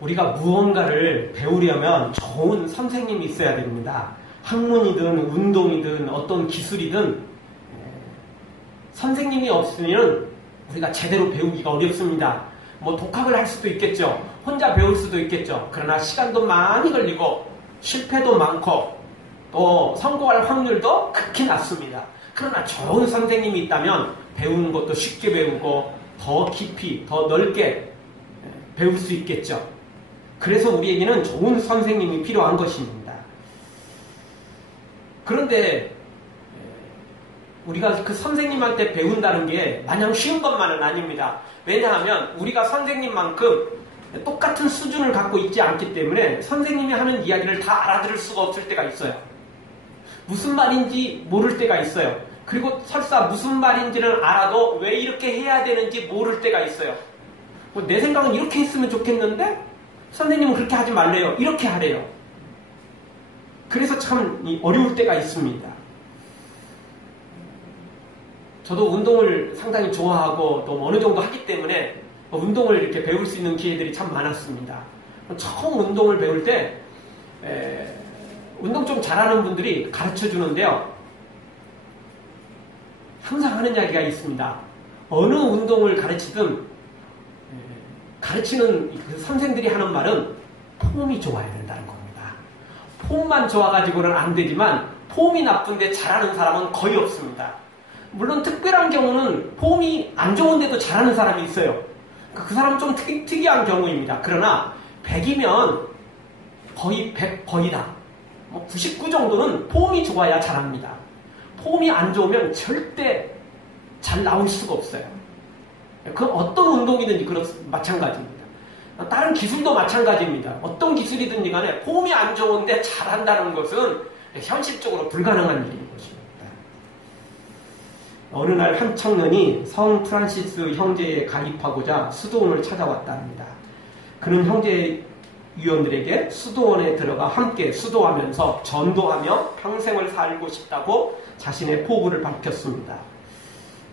우리가 무언가를 배우려면 좋은 선생님이 있어야 됩니다. 학문이든 운동이든 어떤 기술이든 선생님이 없으면 우리가 제대로 배우기가 어렵습니다. 뭐 독학을 할 수도 있겠죠. 혼자 배울 수도 있겠죠. 그러나 시간도 많이 걸리고 실패도 많고 또 성공할 확률도 극히 낮습니다. 그러나 좋은 선생님이 있다면 배우는 것도 쉽게 배우고 더 깊이, 더 넓게 배울 수 있겠죠. 그래서 우리에게는 좋은 선생님이 필요한 것입니다. 그런데 우리가 그 선생님한테 배운다는 게 마냥 쉬운 것만은 아닙니다. 왜냐하면 우리가 선생님만큼 똑같은 수준을 갖고 있지 않기 때문에 선생님이 하는 이야기를 다 알아들을 수가 없을 때가 있어요. 무슨 말인지 모를 때가 있어요. 그리고 설사 무슨 말인지는 알아도 왜 이렇게 해야 되는지 모를 때가 있어요. 내 생각은 이렇게 했으면 좋겠는데 선생님은 그렇게 하지 말래요. 이렇게 하래요. 그래서 참 어려울 때가 있습니다. 저도 운동을 상당히 좋아하고 또 어느 정도 하기 때문에 운동을 이렇게 배울 수 있는 기회들이 참 많았습니다. 처음 운동을 배울 때 운동 좀 잘하는 분들이 가르쳐 주는데요. 항상 하는 이야기가 있습니다. 어느 운동을 가르치든 가르치는 그 선생들이 하는 말은 폼이 좋아야 된다는 겁니다. 폼만 좋아가지고는 안 되지만 폼이 나쁜데 잘하는 사람은 거의 없습니다. 물론 특별한 경우는 폼이 안 좋은데도 잘하는 사람이 있어요. 그 사람은 좀 특이한 경우입니다. 그러나 100이면 거의 100 거의다. 99 정도는 폼이 좋아야 잘합니다. 폼이 안 좋으면 절대 잘 나올 수가 없어요. 그 어떤 운동이든지 마찬가지입니다. 다른 기술도 마찬가지입니다. 어떤 기술이든지 간에 폼이 안 좋은데 잘한다는 것은 현실적으로 불가능한 일인 것입니다. 어느 날 한 청년이 성 프란시스 형제에 가입하고자 수도원을 찾아왔다 합니다. 그는 형제 위원들에게 수도원에 들어가 함께 수도하면서 전도하며 평생을 살고 싶다고 자신의 포부를 밝혔습니다.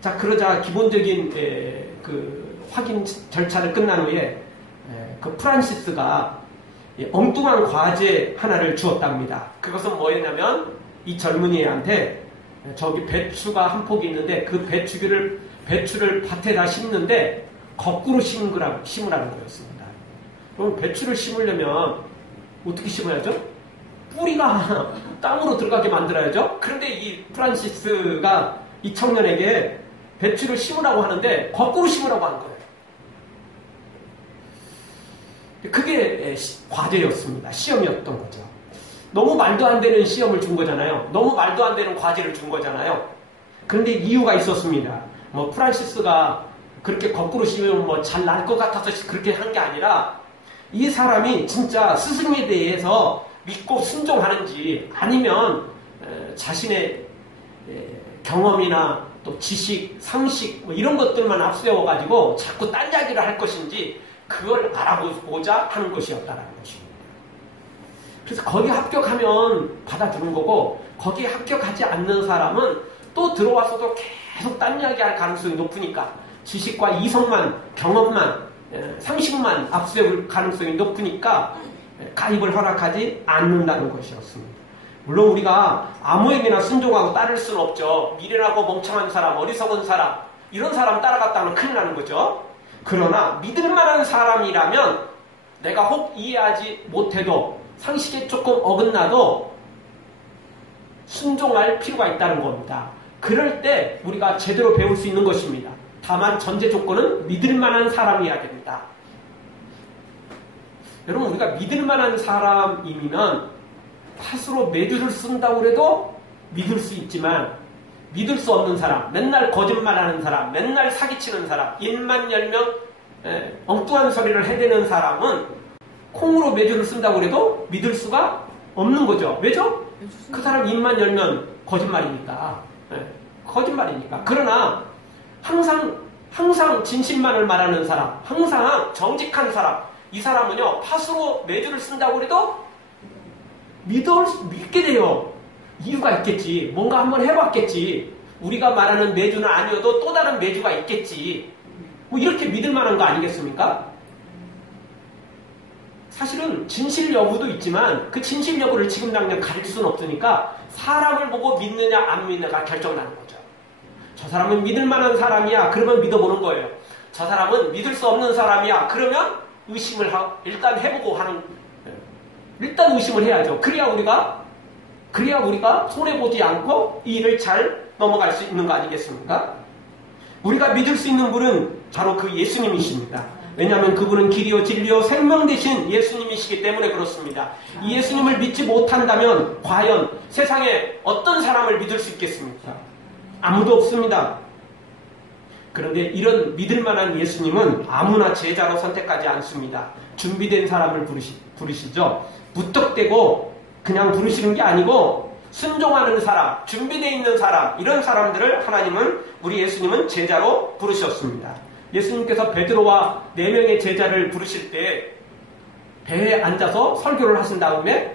자, 그러자 기본적인 그 확인 절차를 끝난 후에 그 프란시스가 엉뚱한 과제 하나를 주었답니다. 그것은 뭐였냐면 이 젊은이한테 저기 배추가 한 폭이 있는데 그 배추를 밭에다 심는데 거꾸로 심으라는 거였습니다. 그럼 배추를 심으려면 어떻게 심어야죠? 뿌리가 땅으로 들어가게 만들어야죠. 그런데 이 프란시스가 이 청년에게 배추를 심으라고 하는데 거꾸로 심으라고 한 거예요. 그게 과제였습니다. 시험이었던 거죠. 너무 말도 안 되는 시험을 준 거잖아요. 너무 말도 안 되는 과제를 준 거잖아요. 그런데 이유가 있었습니다. 프란시스가 그렇게 거꾸로 심으면 잘 날 것 같아서 그렇게 한 게 아니라 이 사람이 진짜 스승에 대해서 믿고 순종하는지 아니면 자신의 경험이나 또 지식, 상식 이런 것들만 앞세워가지고 자꾸 딴 이야기를 할 것인지 그걸 알아보고자 하는 것이었다는 것입니다. 그래서 거기 합격하면 받아주는 거고 거기에 합격하지 않는 사람은 또 들어와서도 계속 딴 이야기 할 가능성이 높으니까 지식과 이성만, 경험만, 상식만 앞세울 가능성이 높으니까 가입을 허락하지 않는다는 것이었습니다. 물론 우리가 아무에게나 순종하고 따를 수는 없죠. 미련하고 멍청한 사람, 어리석은 사람 이런 사람 따라갔다면 큰일 나는 거죠. 그러나 믿을 만한 사람이라면 내가 혹 이해하지 못해도 상식에 조금 어긋나도 순종할 필요가 있다는 겁니다. 그럴 때 우리가 제대로 배울 수 있는 것입니다. 다만 전제 조건은 믿을 만한 사람이어야 됩니다. 여러분 우리가 믿을 만한 사람이면 팥으로 매주를 쓴다고 해도 믿을 수 있지만 믿을 수 없는 사람, 맨날 거짓말하는 사람, 맨날 사기치는 사람, 입만 열면 엉뚱한 소리를 해대는 사람은 콩으로 매주를 쓴다고 해도 믿을 수가 없는 거죠. 왜죠? 그 사람 입만 열면 거짓말이니까. 거짓말이니까. 그러나 항상 진실만을 말하는 사람, 항상 정직한 사람, 이 사람은요 팥으로 매주를 쓴다고 해도 믿게 돼요. 이유가 있겠지. 뭔가 한번 해봤겠지. 우리가 말하는 매주는 아니어도 또 다른 매주가 있겠지. 이렇게 믿을 만한 거 아니겠습니까? 사실은 진실 여부도 있지만 그 진실 여부를 지금 당장 가릴 수는 없으니까 사람을 보고 믿느냐 안 믿느냐가 결정나는 거죠. 저 사람은 믿을 만한 사람이야. 그러면 믿어보는 거예요. 저 사람은 믿을 수 없는 사람이야. 그러면 의심을 일단 해보고 하는, 일단 의심을 해야죠. 그래야 우리가 손해보지 않고 이 일을 잘 넘어갈 수 있는 거 아니겠습니까? 우리가 믿을 수 있는 분은 바로 그 예수님이십니다. 왜냐하면 그분은 길이요 진리요 생명 되신 예수님이시기 때문에 그렇습니다. 이 예수님을 믿지 못한다면 과연 세상에 어떤 사람을 믿을 수 있겠습니까? 아무도 없습니다. 그런데 이런 믿을 만한 예수님은 아무나 제자로 선택하지 않습니다. 준비된 사람을 부르시죠. 무턱대고 그냥 부르시는 게 아니고 순종하는 사람, 준비되어 있는 사람, 이런 사람들을 우리 예수님은 제자로 부르셨습니다. 예수님께서 베드로와 4명의 제자를 부르실 때 배에 앉아서 설교를 하신 다음에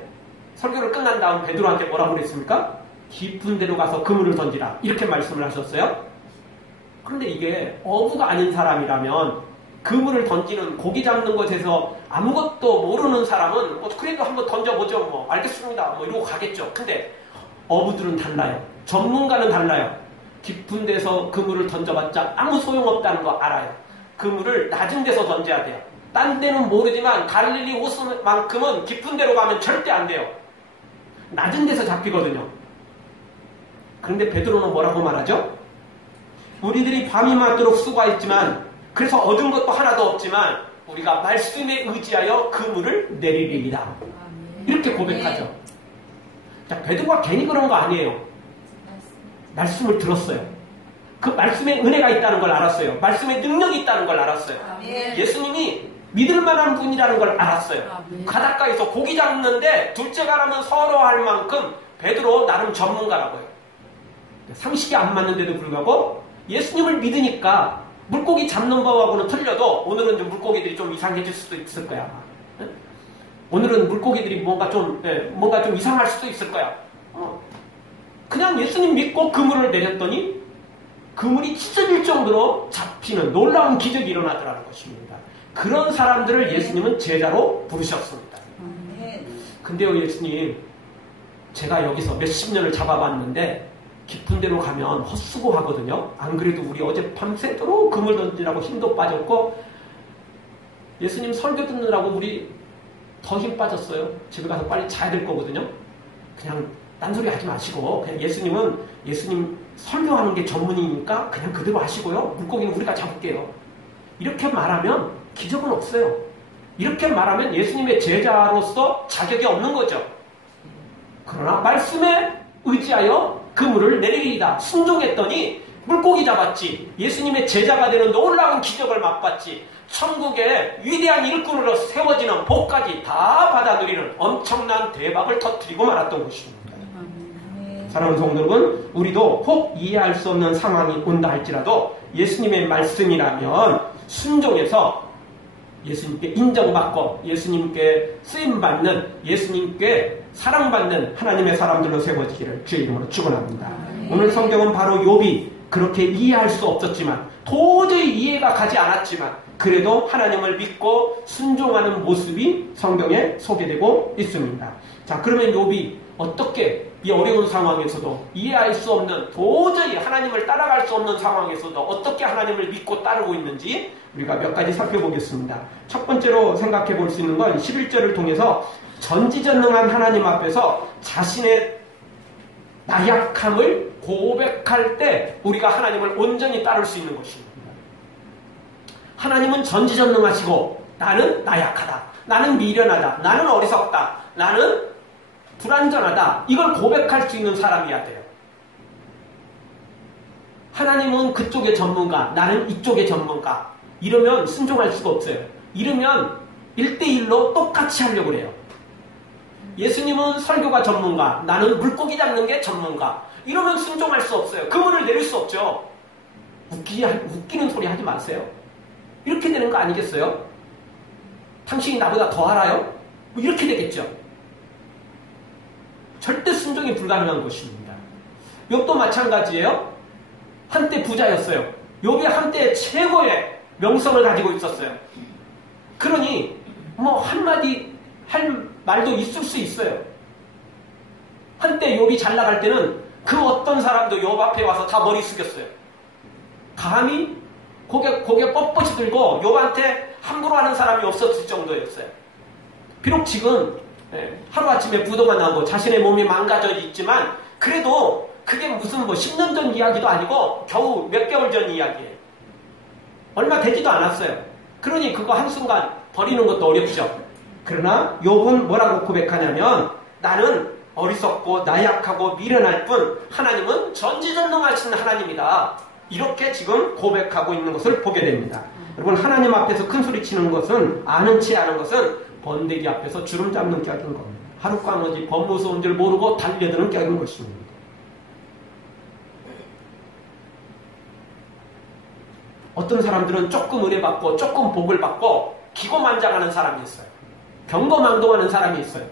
설교를 끝난 다음 베드로한테 뭐라고 그랬습니까? 깊은 데로 가서 그물을 던지라, 이렇게 말씀을 하셨어요. 그런데 이게 어부가 아닌 사람이라면 그물을 던지는, 고기 잡는 것에서 아무것도 모르는 사람은 그래도 한번 던져보죠, 알겠습니다, 이러고 가겠죠. 근데 어부들은 달라요. 전문가는 달라요. 깊은 데서 그물을 던져봤자 아무 소용없다는 거 알아요. 그물을 낮은 데서 던져야 돼요. 딴 데는 모르지만 갈릴리 호수만큼은 깊은 데로 가면 절대 안 돼요. 낮은 데서 잡히거든요. 그런데 베드로는 뭐라고 말하죠? 우리들이 밤이 맞도록 수고했지만, 그래서 얻은 것도 하나도 없지만 우리가 말씀에 의지하여 그물을 내리리이다, 이렇게 고백하죠. 자, 베드로가 괜히 그런 거 아니에요. 말씀을 들었어요. 그 말씀에 은혜가 있다는 걸 알았어요. 말씀에 능력이 있다는 걸 알았어요. 예수님이 믿을 만한 분이라는 걸 알았어요. 바닷가에서 고기 잡는데 둘째가라면 서러워할 만큼 베드로 나름 전문가라고 해요. 상식이 안 맞는데도 불구하고 예수님을 믿으니까 물고기 잡는 법하고는 틀려도 오늘은 좀 물고기들이 좀 이상해질 수도 있을 거야. 오늘은 물고기들이 뭔가 좀 이상할 수도 있을 거야. 그냥 예수님 믿고 그물을 내렸더니 그물이 찢어질 정도로 잡히는 놀라운 기적이 일어나더라는 것입니다. 그런 사람들을 예수님은 제자로 부르셨습니다. 근데요, 예수님, 제가 여기서 몇십 년을 잡아봤는데 깊은 데로 가면 헛수고하거든요. 안 그래도 우리 어제 밤새도록 그물 던지라고 힘도 빠졌고, 예수님 설교 듣느라고 우리 더 힘 빠졌어요. 집에 가서 빨리 자야 될 거거든요. 그냥 딴소리 하지 마시고 그냥 예수님 설교하는 게 전문이니까 그냥 그대로 하시고요. 물고기는 우리가 잡을게요. 이렇게 말하면 기적은 없어요. 이렇게 말하면 예수님의 제자로서 자격이 없는 거죠. 그러나 말씀에 의지하여 그물을 내리리이다. 순종했더니 물고기 잡았지. 예수님의 제자가 되는 놀라운 기적을 맛봤지. 천국의 위대한 일꾼으로 세워지는 복까지 다 받아들이는 엄청난 대박을 터뜨리고 말았던 것입니다. 사랑하는 성도 여러분, 우리도 혹 이해할 수 없는 상황이 온다 할지라도 예수님의 말씀이라면 순종해서 예수님께 인정받고 예수님께 쓰임받는, 예수님께 사랑받는 하나님의 사람들로 세워지기를 주의 이름으로 축원합니다. 오늘 성경은 바로 욥이 그렇게 이해할 수 없었지만, 도저히 이해가 가지 않았지만 그래도 하나님을 믿고 순종하는 모습이 성경에 소개되고 있습니다. 자, 그러면 욥이 어떻게 이 어려운 상황에서도, 이해할 수 없는, 도저히 하나님을 따라갈 수 없는 상황에서도 어떻게 하나님을 믿고 따르고 있는지 우리가 몇 가지 살펴보겠습니다. 첫 번째로 생각해 볼 수 있는 건 11절을 통해서 전지전능한 하나님 앞에서 자신의 나약함을 고백할 때 우리가 하나님을 온전히 따를 수 있는 것입니다. 하나님은 전지전능하시고 나는 나약하다, 나는 미련하다, 나는 어리석다, 나는 불완전하다, 이걸 고백할 수 있는 사람이어야 돼요. 하나님은 그쪽의 전문가, 나는 이쪽의 전문가, 이러면 순종할 수가 없어요. 이러면 1대1로 똑같이 하려고 해요. 예수님은 설교가 전문가, 나는 물고기 잡는 게 전문가, 이러면 순종할 수 없어요. 그물을 내릴 수 없죠. 웃기는 소리 하지 마세요. 이렇게 되는 거 아니겠어요? 당신이 나보다 더 알아요? 이렇게 되겠죠. 절대 순종이 불가능한 것입니다. 욥도 마찬가지예요. 한때 부자였어요. 욥이 한때 최고의 명성을 가지고 있었어요. 그러니 한마디 할 말도 있을 수 있어요. 한때 욥이 잘 나갈 때는 그 어떤 사람도 욥 앞에 와서 다 머리 숙였어요. 감히 고개 뻣뻣이 들고 욥한테 함부로 하는 사람이 없었을 정도였어요. 비록 지금 하루아침에 부도가 나고 자신의 몸이 망가져 있지만 그래도 그게 무슨 10년 전 이야기도 아니고 겨우 몇 개월 전 이야기예요. 얼마 되지도 않았어요. 그러니 그거 한순간 버리는 것도 어렵죠. 그러나 욥은 뭐라고 고백하냐면 나는 어리석고 나약하고 미련할 뿐 하나님은 전지전능하신 하나님이다. 이렇게 지금 고백하고 있는 것을 보게 됩니다. 여러분 하나님 앞에서 큰 소리 치는 것은 아는 체 하는 것은 번데기 앞에서 주름 잡는 격인 겁니다. 하룻밤 범 무서운 줄 모르고 달려드는 격인 것입니다. 어떤 사람들은 조금 은혜 받고 조금 복을 받고 기고만장하는 사람이 있어요. 경거망동하는 사람이 있어요.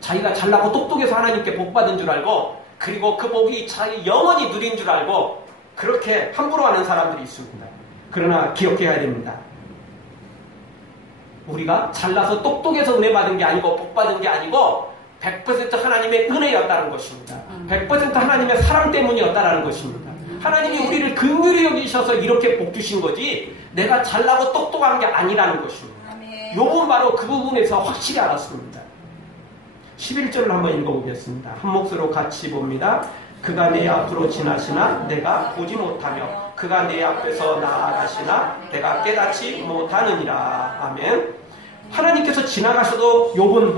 자기가 잘나고 똑똑해서 하나님께 복 받은 줄 알고 그리고 그 복이 자기 영원히 누린 줄 알고 그렇게 함부로 하는 사람들이 있습니다. 그러나 기억해야 됩니다. 우리가 잘나서 똑똑해서 은혜 받은 게 아니고 복 받은 게 아니고 100% 하나님의 은혜였다는 것입니다. 100% 하나님의 사랑 때문이었다는 것입니다. 하나님이 우리를 긍휼히 여기셔서 이렇게 복 주신 거지 내가 잘나고 똑똑한 게 아니라는 것입니다. 욥은 바로 그 부분에서 확실히 알았습니다. 11절을 한번 읽어보겠습니다. 한 목소리로 같이 봅니다. 그가 내 앞으로 지나시나 내가 보지 못하며 그가 내 앞에서 나아가시나 내가 깨닫지 못하느니라. 아멘. 하나님께서 지나가셔도 욥은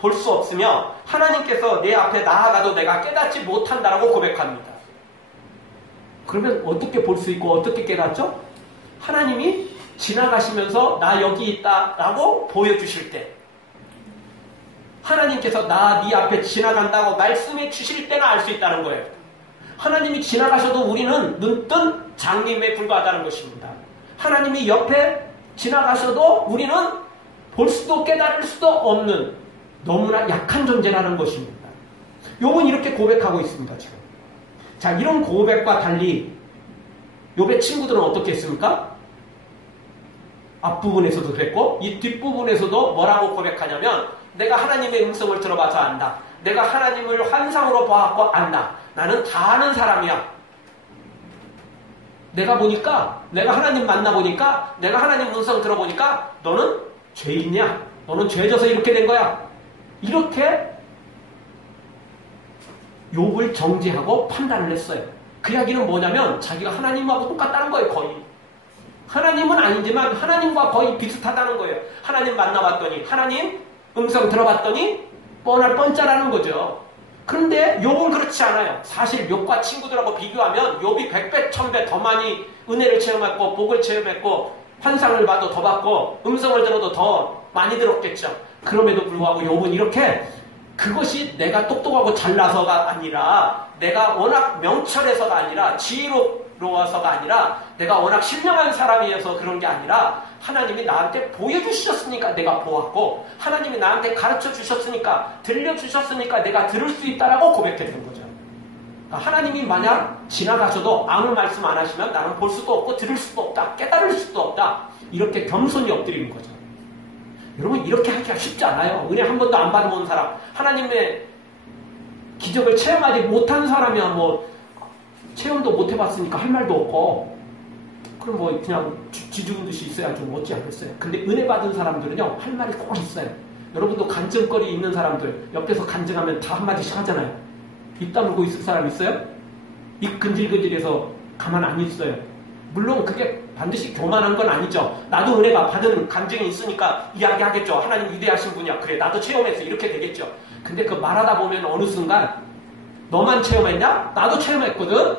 볼 수 없으며 하나님께서 내 앞에 나아가도 내가 깨닫지 못한다라고 고백합니다. 그러면 어떻게 볼 수 있고 어떻게 깨닫죠? 하나님이 지나가시면서 나 여기 있다라고 보여주실 때 하나님께서 나 네 앞에 지나간다고 말씀해 주실 때는 알 수 있다는 거예요. 하나님이 지나가셔도 우리는 눈뜬 장님에 불과하다는 것입니다. 하나님이 옆에 지나가셔도 우리는 볼 수도 깨달을 수도 없는 너무나 약한 존재라는 것입니다. 욥은 이렇게 고백하고 있습니다. 지금. 자, 이런 고백과 달리 욥의 친구들은 어떻게 했습니까? 앞부분에서도 그랬고 이 뒷부분에서도 뭐라고 고백하냐면 내가 하나님의 음성을 들어봐서 안다. 내가 하나님을 환상으로 보았고 안다. 나는 다 아는 사람이야. 내가 하나님 만나보니까 내가 하나님 음성 들어보니까 너는 죄인이야. 너는 죄져서 이렇게 된 거야. 이렇게 욥을 정죄하고 판단을 했어요. 그 이야기는 뭐냐면 자기가 하나님하고 똑같다는 거예요. 거의. 하나님은 아니지만 하나님과 거의 비슷하다는 거예요. 하나님 만나봤더니 하나님 음성 들어봤더니 뻔할 뻔짜라는 거죠. 그런데 욥은 그렇지 않아요. 사실 욥과 친구들하고 비교하면 욥이 100배 1000배 더 많이 은혜를 체험했고 복을 체험했고 환상을 봐도 더 받고 음성을 들어도 더 많이 들었겠죠. 그럼에도 불구하고 욥은 이렇게 그것이 내가 똑똑하고 잘나서가 아니라 내가 워낙 명철해서가 아니라 지혜로워서가 아니라 내가 워낙 신령한 사람이어서 그런 게 아니라 하나님이 나한테 보여주셨으니까 내가 보았고 하나님이 나한테 가르쳐 주셨으니까 들려주셨으니까 내가 들을 수 있다라고 고백했던 거죠. 그러니까 하나님이 만약 지나가셔도 아무 말씀 안 하시면 나는 볼 수도 없고 들을 수도 없다. 깨달을 수도 없다. 이렇게 겸손히 엎드리는 거죠. 여러분 이렇게 하기가 쉽지 않아요. 은혜 한 번도 안 받아본 사람 하나님의 기적을 체험하지 못한 사람이야 체험도 못 해봤으니까 할 말도 없고 그럼 그냥 쥐죽은 듯이 있어야 좀 멋지 않겠어요. 근데 은혜 받은 사람들은요 할 말이 꼭 있어요. 여러분도 간증거리 있는 사람들 옆에서 간증하면 다 한마디씩 하잖아요. 입 다물고 있을 사람 있어요? 입 근질근질해서 가만 안 있어요. 물론 그게 반드시 교만한 건 아니죠. 나도 은혜가 받은 간증이 있으니까 이야기하겠죠. 하나님 위대하신 분이야. 그래 나도 체험했어. 이렇게 되겠죠. 근데 그 말하다 보면 어느 순간 너만 체험했냐? 나도 체험했거든.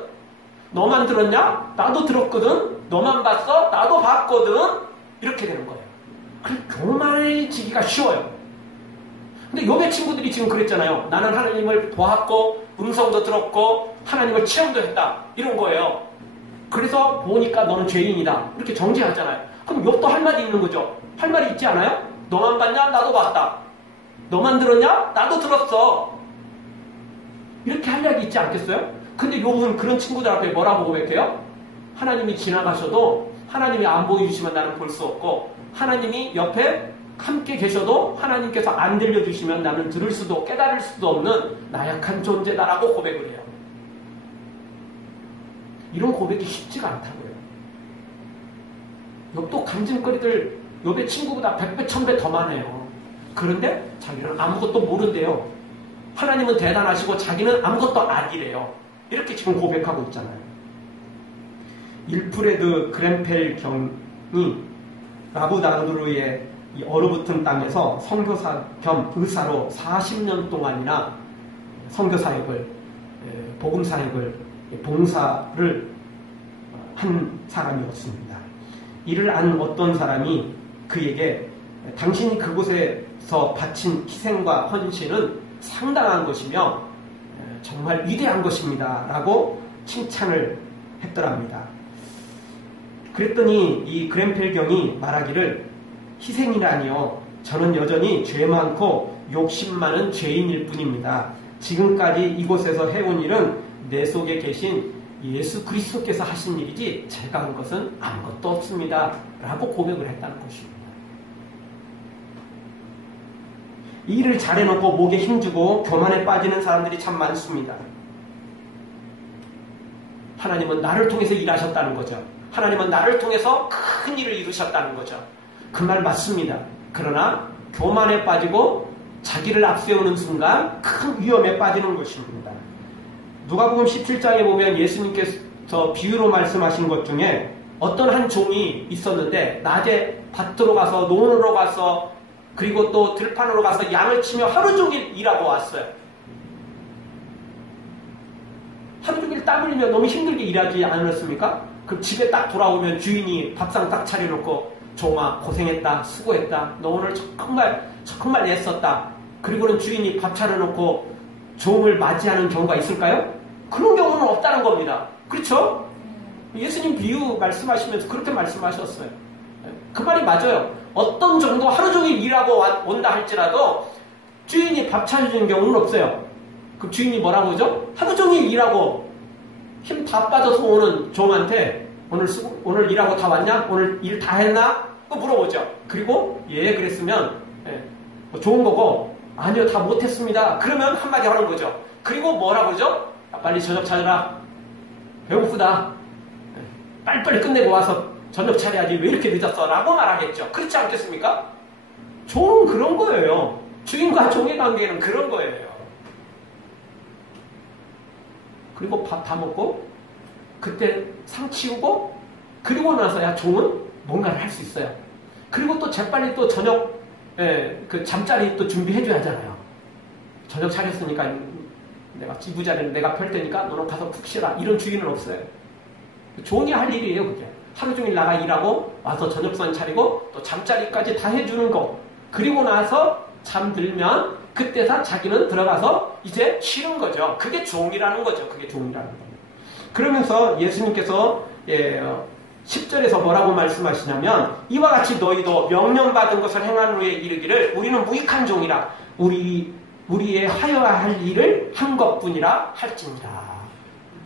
너만 들었냐? 나도 들었거든. 너만 봤어? 나도 봤거든. 이렇게 되는 거예요. 그래 교만해지기가 쉬워요. 근데 욥의 친구들이 지금 그랬잖아요. 나는 하나님을 보았고 음성도 들었고 하나님을 체험도 했다. 이런 거예요. 그래서 보니까 너는 죄인이다. 이렇게 정죄하잖아요. 그럼 욥도 할 말이 있는 거죠. 할 말이 있지 않아요? 너만 봤냐? 나도 봤다. 너만 들었냐? 나도 들었어. 이렇게 할 이야기 있지 않겠어요? 근데 욥은 그런 친구들 앞에 뭐라고 고백해요? 하나님이 지나가셔도 하나님이 안 보여주시면 나는 볼 수 없고 하나님이 옆에 함께 계셔도 하나님께서 안 들려주시면 나는 들을 수도 깨달을 수도 없는 나약한 존재다라고 고백을 해요. 이런 고백이 쉽지가 않다고요. 욥도 간증거리들 욥의 친구보다 100배, 1000배 더 많아요. 그런데 자기는 아무것도 모른대요. 하나님은 대단하시고 자기는 아무것도 아니래요. 이렇게 지금 고백하고 있잖아요. 일프레드 그램펠 경이 라브다르루의 이 얼어붙은 땅에서 선교사 겸 의사로 40년 동안이나 선교사역을, 복음사역을, 봉사를 한 사람이었습니다. 이를 안 어떤 사람이 그에게 당신이 그곳에서 바친 희생과 헌신은 상당한 것이며 정말 위대한 것입니다. 라고 칭찬을 했더랍니다. 그랬더니 이 그램펠 경이 말하기를 희생이라니요. 저는 여전히 죄 많고 욕심 많은 죄인일 뿐입니다. 지금까지 이곳에서 해온 일은 내 속에 계신 예수 그리스도께서 하신 일이지 제가 한 것은 아무것도 없습니다. 라고 고백을 했다는 것입니다. 이 일을 잘해놓고 목에 힘주고 교만에 빠지는 사람들이 참 많습니다. 하나님은 나를 통해서 일하셨다는 거죠. 하나님은 나를 통해서 큰 일을 이루셨다는 거죠. 그 말 맞습니다. 그러나 교만에 빠지고 자기를 앞세우는 순간 큰 위험에 빠지는 것입니다. 누가복음 17장에 보면 예수님께서 비유로 말씀하신 것 중에 어떤 한 종이 있었는데 낮에 밭으로 가서 논으로 가서 그리고 또 들판으로 가서 양을 치며 하루 종일 일하고 왔어요. 하루 종일 땀 흘리며 너무 힘들게 일하지 않았습니까? 그럼 집에 딱 돌아오면 주인이 밥상 딱 차려놓고 종아 고생했다, 수고했다, 너 오늘 정말 애썼다. 그리고는 주인이 밥 차려놓고 종을 맞이하는 경우가 있을까요? 그런 경우는 없다는 겁니다. 그렇죠? 예수님 비유 말씀하시면서 그렇게 말씀하셨어요. 그 말이 맞아요. 어떤 정도 하루 종일 일하고 온다 할지라도 주인이 밥 차려주는 경우는 없어요. 그럼 주인이 뭐라고 하죠? 하루 종일 일하고 힘 다 빠져서 오는 종한테 오늘 일하고 다 왔냐? 오늘 일 다 했나? 물어보죠. 그리고 예 그랬으면 좋은 거고 아니요 다 못했습니다. 그러면 한마디 하는 거죠. 그리고 뭐라고 그러죠? 빨리 저녁 차려라. 배고프다. 빨리빨리 끝내고 와서 저녁 차려야지 왜 이렇게 늦었어? 라고 말하겠죠. 그렇지 않겠습니까? 종은 그런 거예요. 주인과 종의 관계는 그런 거예요. 그리고 밥 다 먹고 그때 상 치우고 그리고 나서야 종은 뭔가를 할 수 있어요. 그리고 또 재빨리 또 저녁 그 잠자리 또 준비해줘야 하잖아요. 저녁 차렸으니까 내가 이부자리는 내가 펼 테니까 너는 가서 푹 쉬라. 이런 주인은 없어요. 종이 할 일이에요. 그게. 하루 종일 나가 일하고 와서 저녁상 차리고 또 잠자리까지 다 해주는 거. 그리고 나서 잠들면 그때서 자기는 들어가서 이제 쉬는 거죠. 그게 종이라는 거죠. 그게 종이라는 거. 그러면서 예수님께서 10절에서 뭐라고 말씀하시냐면 이와 같이 너희도 명령받은 것을 행한 후에 이르기를 우리는 무익한 종이라 우리의 하여야 할 일을 한 것뿐이라 할지니라.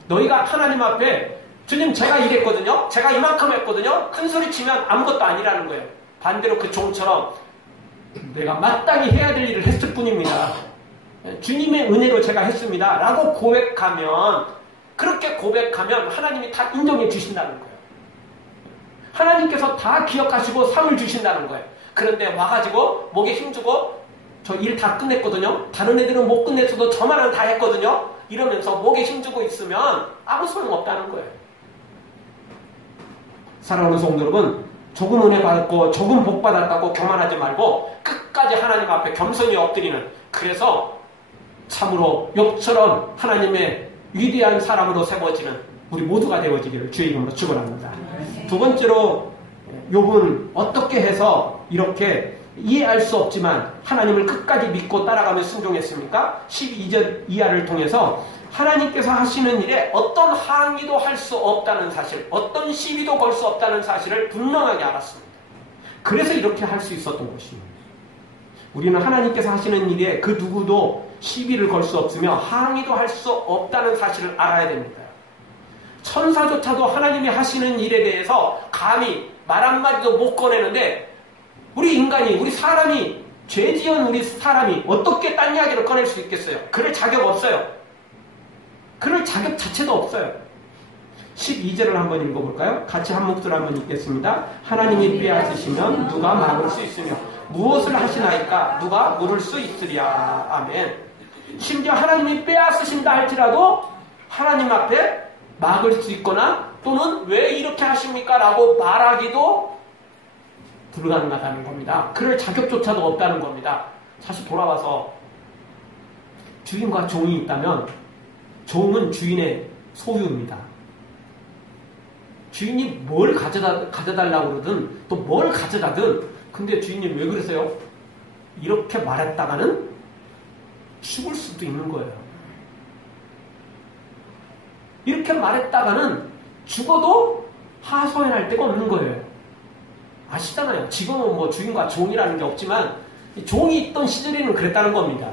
너희가 하나님 앞에 주님 제가 이랬거든요. 제가 이만큼 했거든요. 큰 소리 치면 아무것도 아니라는 거예요. 반대로 그 종처럼 내가 마땅히 해야 될 일을 했을 뿐입니다. 주님의 은혜로 제가 했습니다. 라고 고백하면 그렇게 고백하면 하나님이 다 인정해 주신다는 거예요. 하나님께서 다 기억하시고 상을 주신다는 거예요. 그런데 와가지고 목에 힘주고 저 일 다 끝냈거든요. 다른 애들은 못 끝냈어도 저만은 다 했거든요. 이러면서 목에 힘주고 있으면 아무 소용없다는 거예요. 사랑하는 성도 여러분, 조금 은혜 받았고 조금 복 받았다고 교만하지 말고 끝까지 하나님 앞에 겸손히 엎드리는, 그래서 참으로 욥처럼 하나님의 위대한 사람으로 세워지는 우리 모두가 되어지기를 주의 이름으로 축원합니다. 두 번째로 욥은 어떻게 해서 이렇게 이해할 수 없지만 하나님을 끝까지 믿고 따라가며 순종했습니까? 12절 이하를 통해서 하나님께서 하시는 일에 어떤 항의도 할 수 없다는 사실, 어떤 시비도 걸 수 없다는 사실을 분명하게 알았습니다. 그래서 이렇게 할 수 있었던 것입니다. 우리는 하나님께서 하시는 일에 그 누구도 시비를 걸 수 없으며 항의도 할 수 없다는 사실을 알아야 됩니다. 천사조차도 하나님이 하시는 일에 대해서 감히 말 한마디도 못 꺼내는데 우리 인간이, 우리 사람이, 죄 지은 우리 사람이 어떻게 딴 이야기를 꺼낼 수 있겠어요? 그럴 자격 없어요. 그럴 자격 자체도 없어요. 12절을 한번 읽어볼까요? 같이 한 목소리 한번 읽겠습니다. 하나님이 빼앗으시면 누가 막을 수 있으며 무엇을 하시나이까 누가 물을 수 있으랴. 아멘. 심지어 하나님이 빼앗으신다 할지라도 하나님 앞에 막을 수 있거나 또는 왜 이렇게 하십니까? 라고 말하기도 불가능하다는 겁니다. 그럴 자격조차도 없다는 겁니다. 다시 돌아와서 주인과 종이 있다면 종은 주인의 소유입니다. 주인이 뭘 가져달라고 그러든 또 뭘 가져가든 근데 주인님 왜 그러세요? 이렇게 말했다가는 죽을 수도 있는 거예요. 이렇게 말했다가는 죽어도 하소연할 데가 없는 거예요. 아시잖아요. 지금은 뭐 주인과 종이라는 게 없지만 종이 있던 시절에는 그랬다는 겁니다.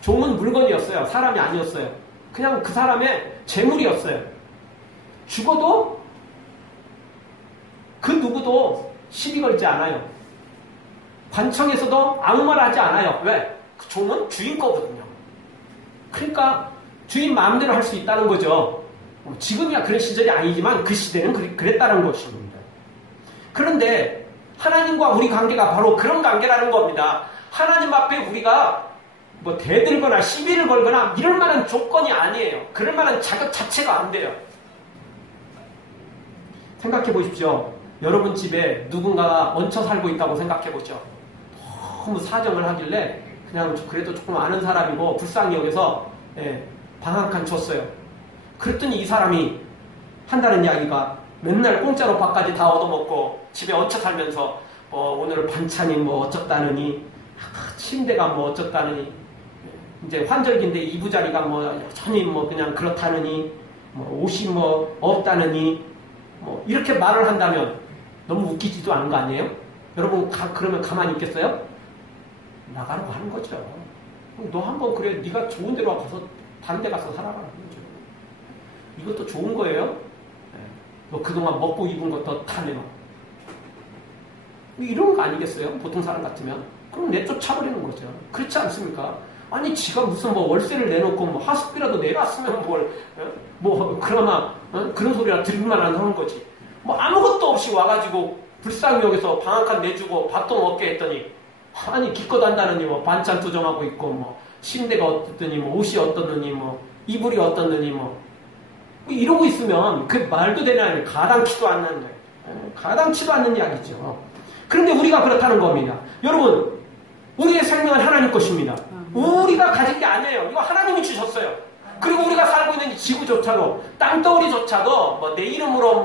종은 물건이었어요. 사람이 아니었어요. 그냥 그 사람의 재물이었어요. 죽어도 그 누구도 시비 걸지 않아요. 관청에서도 아무 말 하지 않아요. 왜? 그 종은 주인 거거든요. 그러니까 주인 마음대로 할 수 있다는 거죠. 지금이야 그런 시절이 아니지만 그 시대는 그랬다는 것입니다. 그런데 하나님과 우리 관계가 바로 그런 관계라는 겁니다. 하나님 앞에 우리가 뭐 대들거나 시비를 걸거나 이럴 만한 조건이 아니에요. 그럴 만한 자격 자체가 안 돼요. 생각해 보십시오. 여러분 집에 누군가가 얹혀 살고 있다고 생각해 보죠. 너무 사정을 하길래 그냥 그래도 조금 아는 사람이고 불쌍히 여겨서 방 한 칸 줬어요. 그랬더니 이 사람이 한다는 이야기가 맨날 공짜로 밥까지 다 얻어먹고 집에 얹혀 살면서 오늘 반찬이 뭐 어쩌다느니 침대가 뭐 어쩌다느니 이제 환절기인데 이부자리가 뭐 여전히 뭐 그냥 그렇다느니 뭐 옷이 뭐 없다느니 뭐 이렇게 말을 한다면 너무 웃기지도 않은 거 아니에요? 여러분 그러면 가만히 있겠어요? 나가라고 하는 거죠. 너 한번 그래 네가 좋은 데로 가서 다른 데 가서 살아라는 거죠. 이것도 좋은 거예요? 너 그동안 먹고 입은 것도 다 내놔. 이런 거 아니겠어요? 보통 사람 같으면. 그럼 내쫓아버리는 거죠. 그렇지 않습니까? 아니 지가 무슨 뭐 월세를 내놓고 뭐 하숙비라도 내놨으면 그러나 그런 소리라 들을만 하는 거지. 뭐 아무것도 없이 와가지고 불쌍히 여기서 방 한 칸 내주고 밥도 먹게 했더니 아니 기껏 한다느니 뭐 반찬 투정하고 있고 뭐 침대가 어떻더니 뭐 옷이 어떻느니 뭐 이불이 어떻느니 뭐 이러고 있으면 그 말도 되냐 가당치도 않는 이야기죠. 그런데 우리가 그렇다는 겁니다. 여러분 우리의 생명은 하나님 것입니다. 우리가 가진 게 아니에요. 이거 하나님이 주셨어요. 그리고 우리가 살고 있는 지구조차도 땅덩어리조차도 뭐 내 이름으로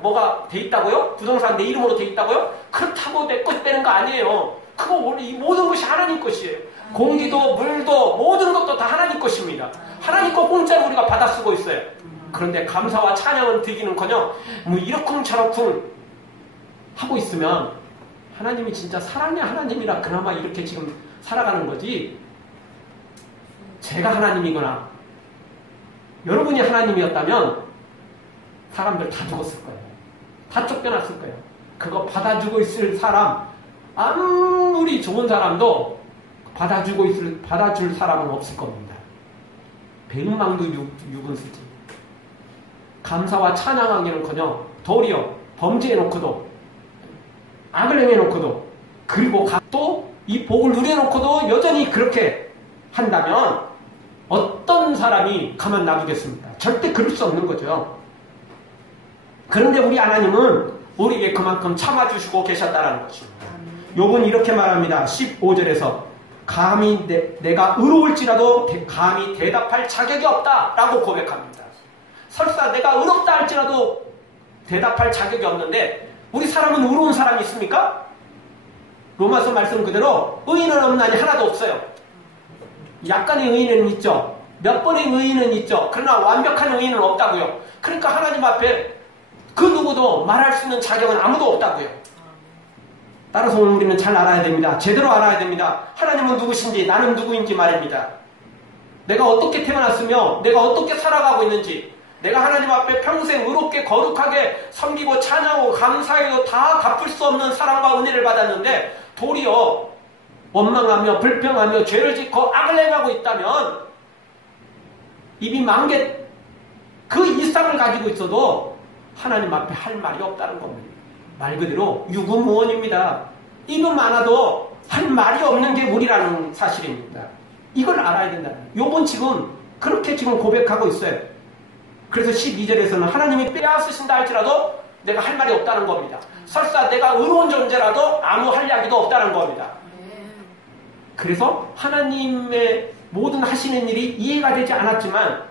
뭐가 돼 있다고요? 부동산 내 이름으로 돼 있다고요? 그렇다고 내 것 되는 거 아니에요. 그거 원래 이 모든 것이 하나님 것이에요. 공기도 물도 모든 것도 다 하나님 것입니다. 하나님 거 공짜로 우리가 받아 쓰고 있어요. 그런데 감사와 찬양은 드리는커녕 뭐 이러쿵저러쿵 하고 있으면 하나님이 진짜 사랑의 하나님이라 그나마 이렇게 지금 살아가는 거지. 제가 하나님이거나 여러분이 하나님이었다면 사람들 다 죽었을 거예요. 다 쫓겨났을 거예요. 그거 받아주고 있을 사람 아무리 좋은 사람도 받아줄 사람은 없을 겁니다. 백망도 육은 쓰지. 감사와 찬양하기는커녕 도리어 범죄해놓고도 악을 행해놓고도 그리고 또 이 복을 누려놓고도 여전히 그렇게 한다면 어떤 사람이 가만 놔두겠습니까? 절대 그럴 수 없는 거죠. 그런데 우리 하나님은 우리에게 그만큼 참아주시고 계셨다는 것입니다. 욥은 이렇게 말합니다. 15절에서 감히 내가 의로울지라도 감히 대답할 자격이 없다라고 고백합니다. 설사 내가 의롭다 할지라도 대답할 자격이 없는데 우리 사람은 의로운 사람이 있습니까? 로마서 말씀 그대로 의인은 없나니 하나도 없어요. 약간의 의인은 있죠. 몇 번의 의인은 있죠. 그러나 완벽한 의인은 없다고요. 그러니까 하나님 앞에 그 누구도 말할 수 있는 자격은 아무도 없다고요. 따라서 우리는 잘 알아야 됩니다. 제대로 알아야 됩니다. 하나님은 누구신지 나는 누구인지 말입니다. 내가 어떻게 태어났으며 내가 어떻게 살아가고 있는지 내가 하나님 앞에 평생 의롭게 거룩하게 섬기고 찬양하고 감사해도 다 갚을 수 없는 사랑과 은혜를 받았는데 도리어 원망하며 불평하며 죄를 짓고 악을 행하고 있다면 입이 만개 그 이상을 가지고 있어도 하나님 앞에 할 말이 없다는 겁니다. 말 그대로 유구무원입니다. 입은 많아도 할 말이 없는 게 우리라는 사실입니다. 이걸 알아야 된다. 욥은 지금 그렇게 지금 고백하고 있어요. 그래서 12절에서는 하나님이 빼앗으신다 할지라도 내가 할 말이 없다는 겁니다. 설사 내가 의로운 존재라도 아무 할 이야기도 없다는 겁니다. 그래서 하나님의 모든 하시는 일이 이해가 되지 않았지만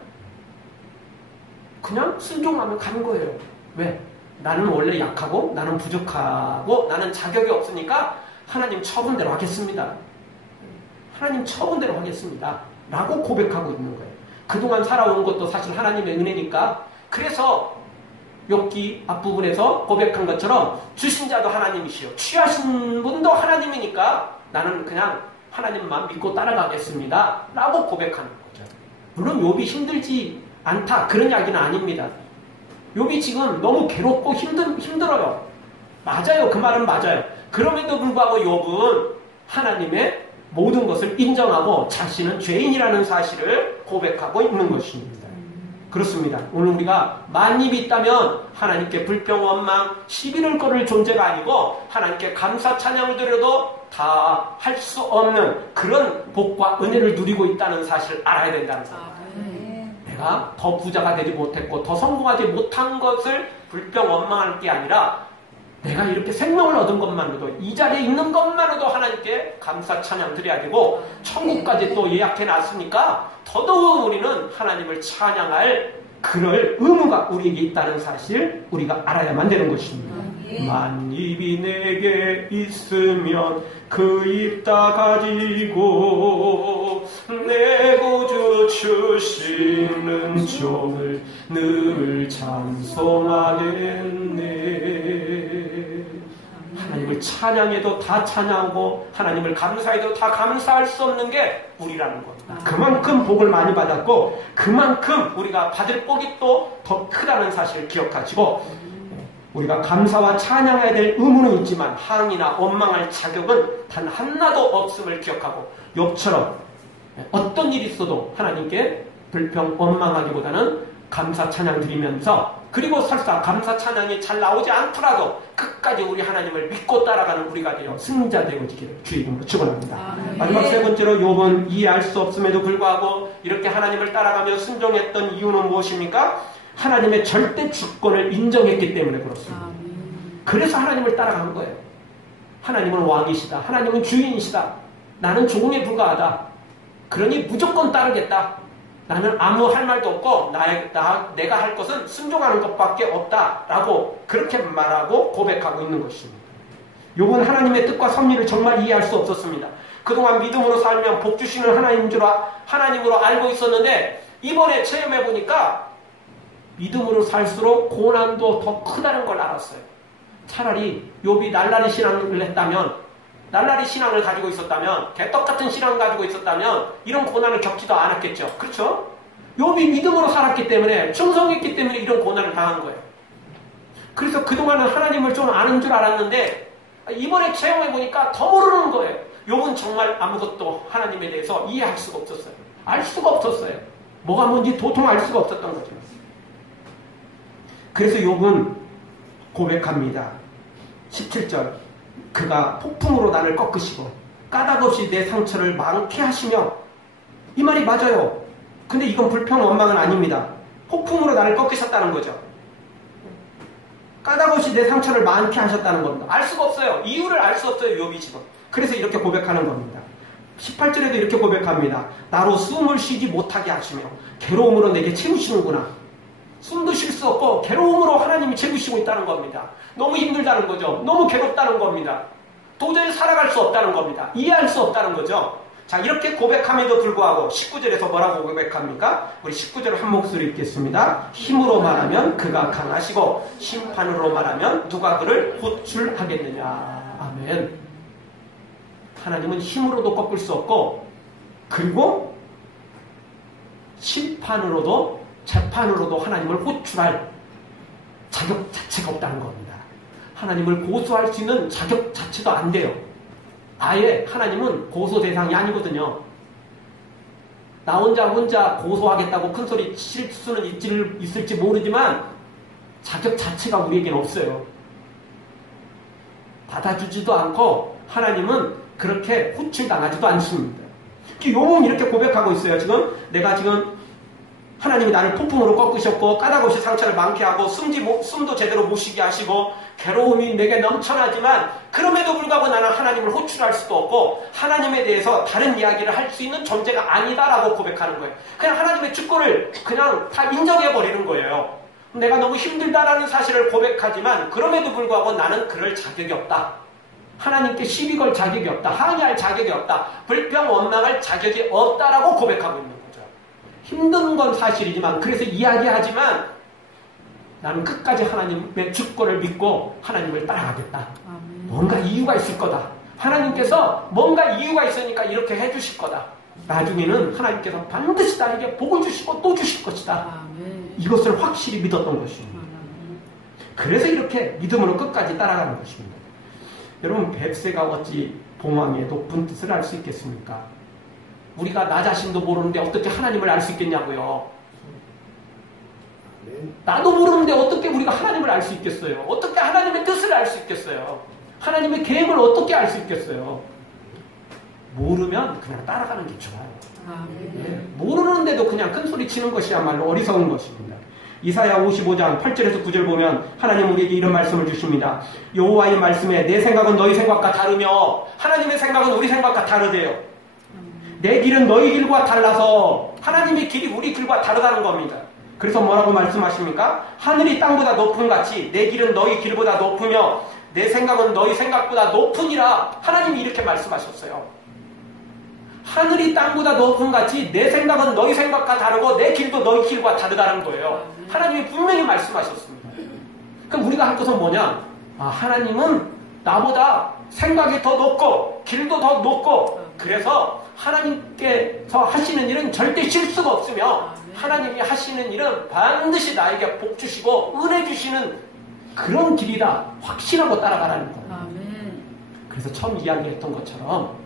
그냥 순종하며 가는 거예요. 왜? 나는 원래 약하고 나는 부족하고 나는 자격이 없으니까 하나님 처분대로 하겠습니다. 하나님 처분대로 하겠습니다. 라고 고백하고 있는 거예요. 그동안 살아온 것도 사실 하나님의 은혜니까 그래서 욥기 앞부분에서 고백한 것처럼 주신 자도 하나님이시요 취하신 분도 하나님이니까 나는 그냥 하나님만 믿고 따라가겠습니다. 라고 고백하는 거죠. 물론 욥이 힘들지 않다 그런 이야기는 아닙니다. 욥이 지금 너무 괴롭고 힘들어요. 맞아요. 그 말은 맞아요. 그럼에도 불구하고 욥은 하나님의 모든 것을 인정하고 자신은 죄인이라는 사실을 고백하고 있는 것입니다. 그렇습니다. 오늘 우리가 만입이 있다면 하나님께 불평, 원망, 시비를 걸을 존재가 아니고 하나님께 감사 찬양을 드려도 다 할 수 없는 그런 복과 은혜를 누리고 있다는 사실을 알아야 된다는 겁니다. 내가 더 부자가 되지 못했고 더 성공하지 못한 것을 불평, 원망할 게 아니라 내가 이렇게 생명을 얻은 것만으로도 이 자리에 있는 것만으로도 하나님께 감사 찬양 드려야 되고 천국까지 또 예약해 놨으니까 더더욱 우리는 하나님을 찬양할 그럴 의무가 우리에게 있다는 사실 우리가 알아야만 되는 것입니다. 만입이 내게 있으면 그 입 다 가지고 내 구주 주시는 종을 늘 찬송하겠네. 하나님을 찬양해도 다 찬양하고 하나님을 감사해도 다 감사할 수 없는 게 우리라는 겁니다. 그만큼 복을 많이 받았고 그만큼 우리가 받을 복이 또 더 크다는 사실을 기억하시고 우리가 감사와 찬양해야 될 의무는 있지만 항의나 원망할 자격은 단 하나도 없음을 기억하고 욥처럼 어떤 일이 있어도 하나님께 불평 원망하기보다는 감사 찬양 드리면서 그리고 설사 감사 찬양이 잘 나오지 않더라도 끝까지 우리 하나님을 믿고 따라가는 우리가 되어 승자 되어지기를 주의 이름으로 축원합니다. 마지막 세 번째로 욥은 이해할 수 없음에도 불구하고 이렇게 하나님을 따라가며 순종했던 이유는 무엇입니까? 하나님의 절대 주권을 인정했기 때문에 그렇습니다. 그래서 하나님을 따라간 거예요. 하나님은 왕이시다. 하나님은 주인이시다. 나는 종에 불과하다. 그러니 무조건 따르겠다. 나는 아무 할 말도 없고 내가 할 것은 순종하는 것밖에 없다라고 그렇게 말하고 고백하고 있는 것입니다. 욥은 하나님의 뜻과 섭리를 정말 이해할 수 없었습니다. 그동안 믿음으로 살면 복 주시는 하나님으로 알고 있었는데 이번에 체험해 보니까 믿음으로 살수록 고난도 더 크다는 걸 알았어요. 차라리 욥이 날라리 신앙을 했다면 날라리 신앙을 가지고 있었다면 개떡같은 신앙을 가지고 있었다면 이런 고난을 겪지도 않았겠죠. 그렇죠? 욥이 믿음으로 살았기 때문에 충성했기 때문에 이런 고난을 당한 거예요. 그래서 그동안은 하나님을 좀 아는 줄 알았는데 이번에 체험해보니까 더 모르는 거예요. 욥은 정말 아무것도 하나님에 대해서 이해할 수가 없었어요. 알 수가 없었어요. 뭐가 뭔지 도통 알 수가 없었던 거죠. 그래서 욥은 고백합니다. 17절 그가 폭풍으로 나를 꺾으시고 까닭없이 내 상처를 많게 하시며 이 말이 맞아요. 근데 이건 불평 원망은 아닙니다. 폭풍으로 나를 꺾으셨다는 거죠. 까닭없이 내 상처를 많게 하셨다는 겁니다. 알 수가 없어요. 이유를 알 수 없어요. 욥이 지금. 그래서 이렇게 고백하는 겁니다. 18절에도 이렇게 고백합니다. 나로 숨을 쉬지 못하게 하시며 괴로움으로 내게 채우시는구나. 숨도 쉴 수 없고 괴로움으로 하나님이 채우시고 있다는 겁니다. 너무 힘들다는 거죠. 너무 괴롭다는 겁니다. 도저히 살아갈 수 없다는 겁니다. 이해할 수 없다는 거죠. 자, 이렇게 고백함에도 불구하고 19절에서 뭐라고 고백합니까? 우리 19절 한 목소리 읽겠습니다. 힘으로 말하면 그가 강하시고 심판으로 말하면 누가 그를 호출하겠느냐. 아멘. 하나님은 힘으로도 꺾을 수 없고 그리고 심판으로도 재판으로도 하나님을 호출할 자격 자체가 없다는 겁니다. 하나님을 고소할 수 있는 자격 자체도 안 돼요. 아예 하나님은 고소 대상이 아니거든요. 나 혼자 고소하겠다고 큰소리 칠 수는 있을지 모르지만 자격 자체가 우리에겐 없어요. 받아주지도 않고 하나님은 그렇게 호출당하지도 않습니다. 욥은 이렇게 고백하고 있어요. 내가 하나님이 나를 폭풍으로 꺾으셨고 까닭없이 상처를 많게 하고 숨도 제대로 못 쉬게 하시고 괴로움이 내게 넘쳐나지만 그럼에도 불구하고 나는 하나님을 호출할 수도 없고 하나님에 대해서 다른 이야기를 할 수 있는 존재가 아니다라고 고백하는 거예요. 그냥 하나님의 주권을 그냥 다 인정해버리는 거예요. 내가 너무 힘들다라는 사실을 고백하지만 그럼에도 불구하고 나는 그럴 자격이 없다. 하나님께 시비 걸 자격이 없다. 항의할 자격이 없다. 불평 원망할 자격이 없다라고 고백하고 있는 거죠. 힘든 건 사실이지만 그래서 이야기하지만 나는 끝까지 하나님의 주권을 믿고 하나님을 따라가겠다. 뭔가 이유가 있을 거다. 하나님께서 뭔가 이유가 있으니까 이렇게 해주실 거다. 나중에는 하나님께서 반드시 나에게 복을 주시고 또 주실 것이다. 이것을 확실히 믿었던 것입니다. 그래서 이렇게 믿음으로 끝까지 따라가는 것입니다. 여러분, 뱁새가 어찌 봉황에 높은 뜻을 알 수 있겠습니까? 우리가 나 자신도 모르는데 어떻게 하나님을 알 수 있겠냐고요. 나도 모르는데 어떻게 우리가 하나님을 알 수 있겠어요? 어떻게 하나님의 뜻을 알 수 있겠어요? 하나님의 계획을 어떻게 알 수 있겠어요? 모르면 그냥 따라가는 게 좋아요. 네. 모르는데도 그냥 큰소리 치는 것이야말로 어리석은 것입니다. 이사야 55장 8절에서 9절 보면 하나님 우리에게 이런 말씀을 주십니다. 여호와의 말씀에 내 생각은 너희 생각과 다르며 하나님의 생각은 우리 생각과 다르대요. 내 길은 너희 길과 달라서 하나님의 길이 우리 길과 다르다는 겁니다. 그래서 뭐라고 말씀하십니까? 하늘이 땅보다 높은 같이 내 길은 너희 길보다 높으며 내 생각은 너희 생각보다 높으니라. 하나님이 이렇게 말씀하셨어요. 하늘이 땅보다 높은 같이 내 생각은 너희 생각과 다르고 내 길도 너희 길과 다르다는 거예요. 하나님이 분명히 말씀하셨습니다. 그럼 우리가 할 것은 뭐냐? 하나님은 나보다 생각이 더 높고 길도 더 높고 그래서 하나님께서 하시는 일은 절대 실수가 없으며 하나님이 하시는 일은 반드시 나에게 복 주시고 은혜 주시는 그런 길이다. 확신하고 따라가라는 거예요. 그래서 처음 이야기했던 것처럼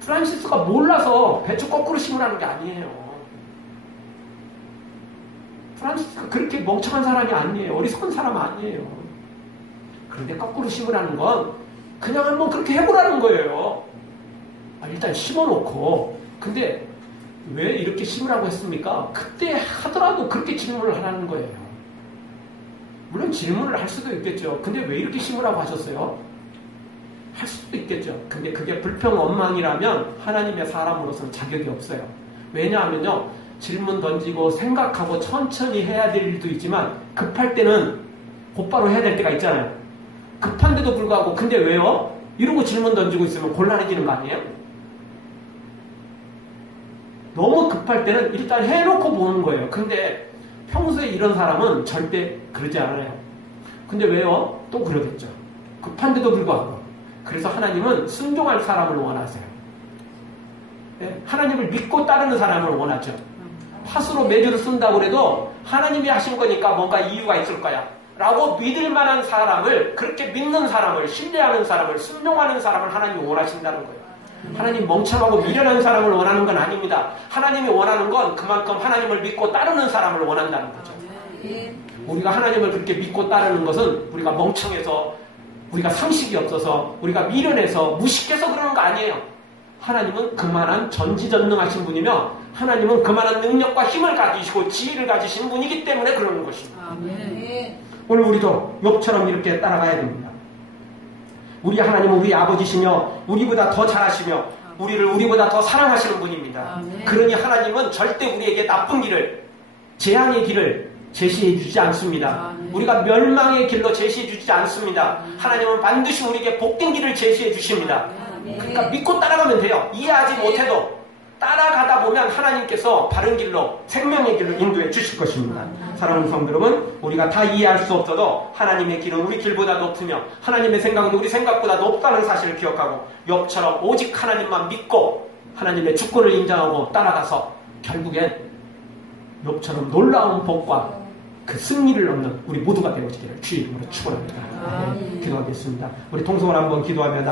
프란시스가 몰라서 배추 거꾸로 심으라는 게 아니에요. 프란시스가 그렇게 멍청한 사람이 아니에요. 어리석은 사람 아니에요. 그런데 거꾸로 심으라는 건 그냥 한번 그렇게 해보라는 거예요. 일단 심어놓고 근데 왜 이렇게 심으라고 했습니까? 그때 하더라도 그렇게 질문을 하라는 거예요. 물론 질문을 할 수도 있겠죠. 근데 왜 이렇게 심으라고 하셨어요? 할 수도 있겠죠. 근데 그게 불평 원망이라면 하나님의 사람으로서는 자격이 없어요. 왜냐하면요. 질문 던지고 생각하고 천천히 해야 될 일도 있지만 급할 때는 곧바로 해야 될 때가 있잖아요. 급한데도 불구하고 근데 왜요? 이러고 질문 던지고 있으면 곤란해지는 거 아니에요? 너무 급할 때는 일단 해놓고 보는 거예요. 근데 평소에 이런 사람은 절대 그러지 않아요. 근데 왜요? 또 그러겠죠. 급한데도 불구하고. 그래서 하나님은 순종할 사람을 원하세요. 네? 하나님을 믿고 따르는 사람을 원하죠. 파수로 매주를 쓴다고 해도 하나님이 하신 거니까 뭔가 이유가 있을 거야 라고 믿을 만한 사람을, 그렇게 믿는 사람을, 신뢰하는 사람을, 순종하는 사람을 하나님이 원하신다는 거예요. 하나님 멍청하고 미련한 사람을 원하는 건 아닙니다. 하나님이 원하는 건 그만큼 하나님을 믿고 따르는 사람을 원한다는 거죠. 우리가 하나님을 그렇게 믿고 따르는 것은 우리가 멍청해서, 우리가 상식이 없어서, 우리가 미련해서, 무식해서 그러는 거 아니에요. 하나님은 그만한 전지전능하신 분이며 하나님은 그만한 능력과 힘을 가지시고 지혜를 가지신 분이기 때문에 그러는 것입니다. 오늘 우리도 욥처럼 이렇게 따라가야 됩니다. 우리 하나님은 우리 아버지시며 우리보다 더 잘하시며 우리를 우리보다 더 사랑하시는 분입니다. 그러니 하나님은 절대 우리에게 나쁜 길을, 재앙의 길을 제시해 주지 않습니다. 우리가 멸망의 길로 제시해 주지 않습니다. 하나님은 반드시 우리에게 복된 길을 제시해 주십니다. 그러니까 믿고 따라가면 돼요. 이해하지 못해도 따라가다 보면 하나님께서 바른 길로, 생명의 길로 인도해 주실 것입니다. 사랑하는 성도 여러분, 우리가 다 이해할 수 없어도 하나님의 길은 우리 길보다 높으며 하나님의 생각은 우리 생각보다 높다는 사실을 기억하고 욥처럼 오직 하나님만 믿고 하나님의 주권을 인정하고 따라가서 결국엔 욥처럼 놀라운 복과 그 승리를 얻는 우리 모두가 되어지기를 주의 이름으로 축원합니다. 기도하겠습니다. 우리 통성을 한번 기도하며